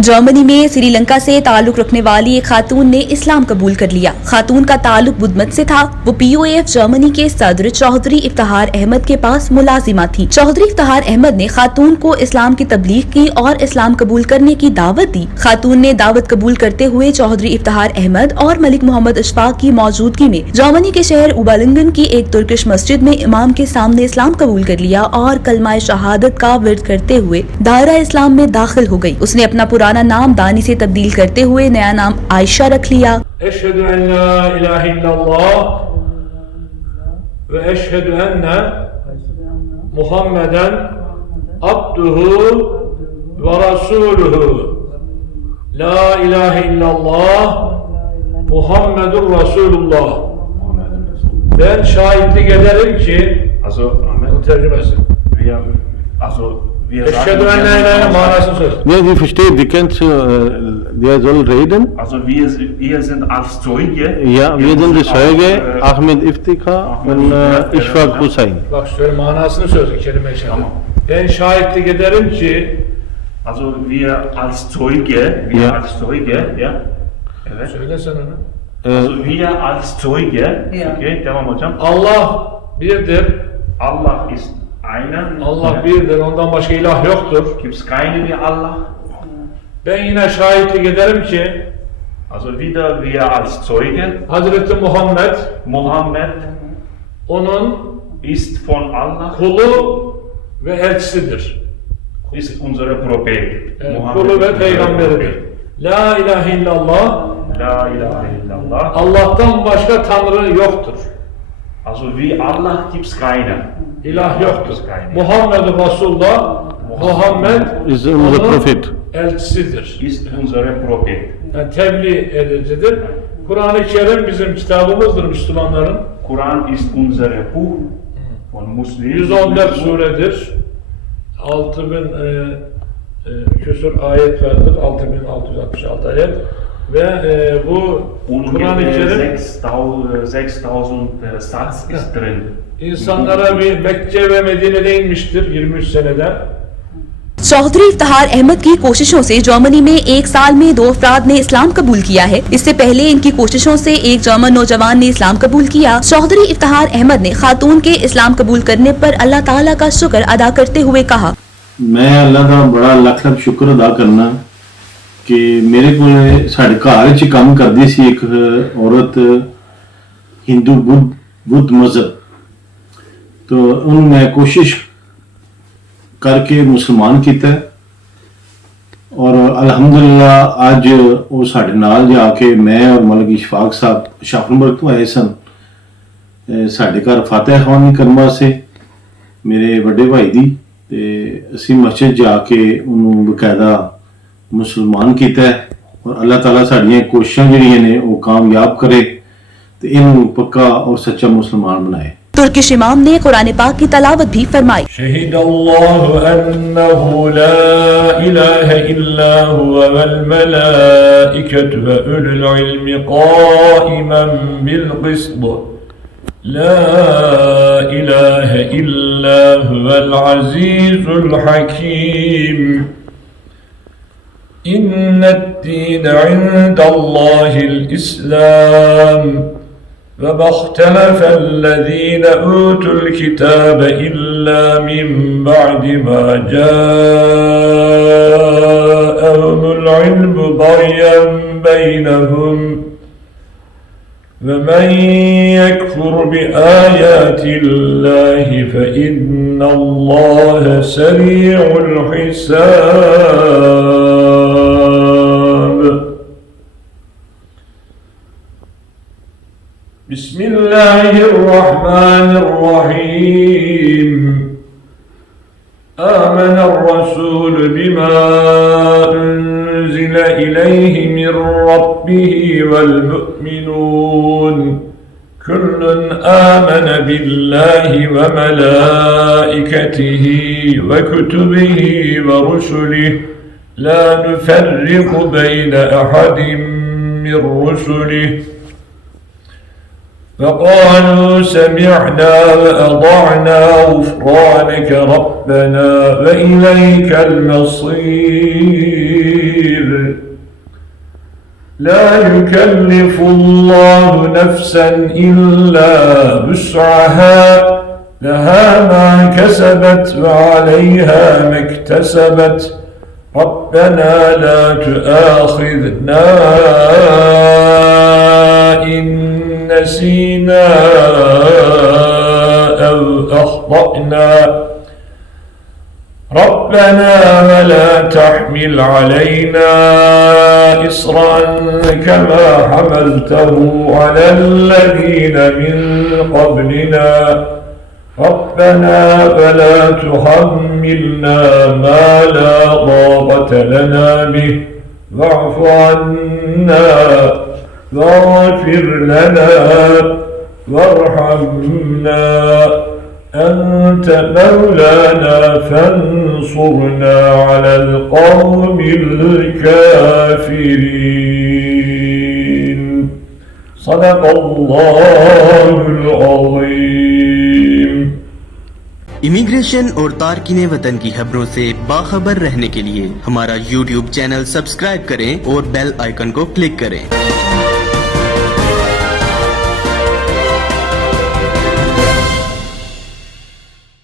जर्मनी में श्रीलंका से ताल्लुक रखने वाली एक खातून ने इस्लाम कबूल कर लिया। खातून का ताल्लुक बुद्धमत से था। वो POF जर्मनी के सदर चौधरी इफ्तिखार अहमद के पास मुलाजिमा थी। चौधरी इफ्तिखार अहमद ने खातून को इस्लाम की तबलीग की और इस्लाम कबूल करने की दावत दी। खातून ने दावत कबूल करते हुए चौधरी इफ्तिखार अहमद और मलिक मोहम्मद अशफाक की मौजूदगी में जर्मनी के शहर उबालिंगन की एक तुर्किश मस्जिद में इमाम के सामने इस्लाम कबूल कर लिया और कलमा शहादत का विर्द करते हुए दायरा इस्लाम में दाखिल हो गई। उसने अपना पुराना नाम दानी से तब्दील करते हुए नया नाम आयशा रख लिया। अशहदु अन ला इलाहा इल्लल्लाह व अशहदु अन्ना मुहम्मदन अब्दुहु व रसूलुहु। ला इलाहा इल्लल्लाह Muhammedur Resulullah. Ben şahitlik ederim ki bu tercümesi. Eşhedü en la ilahe manasını söyle. Ja, Sie verstehen, Sie kennen der soll reden. Also wir sind als Zeuge. Ja, wir sind die Zeuge, Ahmed Iftikhar und Ishfaq Hussein. Bak söyle manasını söyle kelime-i şehadet. Tamam. Ben şahitlik ederim ki Also wir als Zeuge, ja. Evet. Söyle sen onu. Also wir als Zeuge, okay, tamam hocam. Allah birdir. Allah ist einer. Allah birdir. Ondan başka ilah yoktur. Gibt's keine wie Allah. Ben yine şahitlik ederim ki Also wieder wir als Zeuge. Hazreti Muhammed onun ist von Allah. kulu ve elçisidir. Ist unser Prophet. Kulu ve peygamberidir. La ilahe illallah. La ilahe illallah. Allah'tan başka tanrı yoktur. Also wie Allah gibt's keine. İlah yoktur. Muhammed Resulullah. Muhammed Ist unser onun Prophet. elçisidir. Ist unser Prophet. Yani tebliğ edicidir. Kur'an-ı Kerim bizim kitabımızdır Müslümanların. Kur'an ist unser Buch von Muslimen. 114 suredir. 6000 küsur ayet vardır. 6666 ayet. Ve bu Kur'an-ı Kerim 6000 Satz ist drin. insanlara bir Mekke ve Medine'de inmiştir 23 senede. चौधरी इफ्तिखार अहमद की कोशिशों से जर्मनी में एक साल में 2 अफराद ने इस्लाम कबूल किया है। इससे पहले इनकी कोशिशों से एक जर्मन नौजवान ने इस्लाम कबूल किया। चौधरी इफ्तिखार अहमद ने खातून के इस्लाम कबूल करने पर अल्लाह ताला का शुक्र अदा करते हुए कहा, मैं अल्लाह का बड़ा लख लख शुक्र अदा करना कि मेरे को साढ़े घर च काम करती सी एक औरत हिंदू बुद्ध मजहब, तो उन मैं कोशिश करके मुसलमान किया और अल्हम्दुलिल्लाह अज वो साढ़े नाल जाके मैं और मलिक इशफाक साहब शाफनबर्ग तो आए सन साढ़े घर फातह खानी करने वास्ते मेरे बड़े भाई दी ते असी मस्जिद जाके उन्होंने बकायदा मुसलमान किया और अल्लाह ताला साड़ियां कोशिशां जिहड़ियां ने वो कामयाब करे ते इन्हू पक्का और सच्चा मुसलमान बनाए। तुर्किश इमाम ने कुरान पाक की तलावत भी फरमाई। शहीदल्लाहु अन्नहु ला इलाहा इल्ला हुवा वल मलाइकतु व उलुल इल्मि काइमन बिल क़िस्त ला इलाहा इल्ला हुवल अज़ीज़ुल हकीम इन्नद-दीन इंदल्लाहिल इस्लाम وما اختلف الذين أوتوا الكتاب إلا من بعد ما جاءهم العلم بغيا بينهم ومن يكفر بآيات الله فإن الله سريع الحساب. بسم الله الرحمن الرحيم. آمن الرسول بما أنزل إليه من ربه والمؤمنون كل آمن بالله وملائكته وكتبه ورسله لا نفرق بين أحد من رسله فقالوا سمعنا وأطعنا غفرانك ربنا وإليك المصير لا يكلف الله نفسا إلا وسعها لها ما كسبت وعليها ما اكتسبت ربنا لا تؤاخذنا إن نسينا أو أخطأنا ربنا ولا تحمل علينا إصرا كما حملته على الذين من قبلنا ربنا ولا تحملنا ما لا طاقة لنا به واعف عنا واغفر لنا وارحمنا أنت مولانا فانصرنا على القوم الكافرين صدق الله العظيم। इमिग्रेशन और तारकीने वतन की खबरों से बाखबर रहने के लिए हमारा YouTube चैनल सब्सक्राइब करें और बेल आइकन को क्लिक करें।